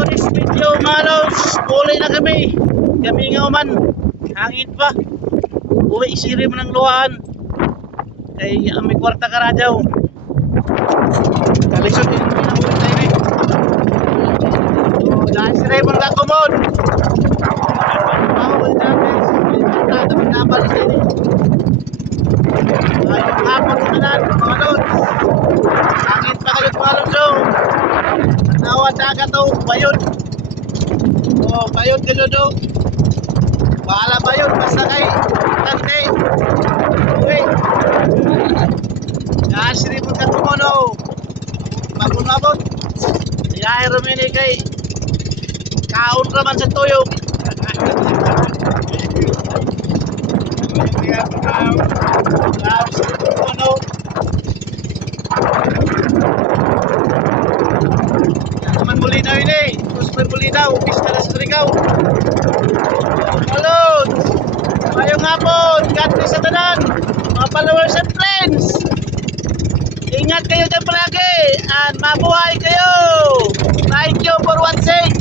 for this video mga lods. Uli na kami. Kami nga man. Hangin pa. Uwi isiri mo ng luhaan. Kay may kwarta ka radyaw. Kalisod din mo na uwi tayo eh. Dahil siray mo na kumod. Bawal namin. Dapat din eh. Ayun hapon mo na mga lods. Hangin pa kayo mga lods. Nawa dagat o bayod. Oh, bayod kayo do. Bahala bayod basta kay kante. Okay. Kasiri mo ka kumono. Magunabot. Yay rumini kay kaon raman sa tuyok. Teman muli na yun eh. Terus muli daw. Pista na sa Surigao. Hello. Mayong hapon. God bless sa tanan. Mga followers and friends. Ingat kayo dyan palagi. And mabuhay kayo. Thank you for watching.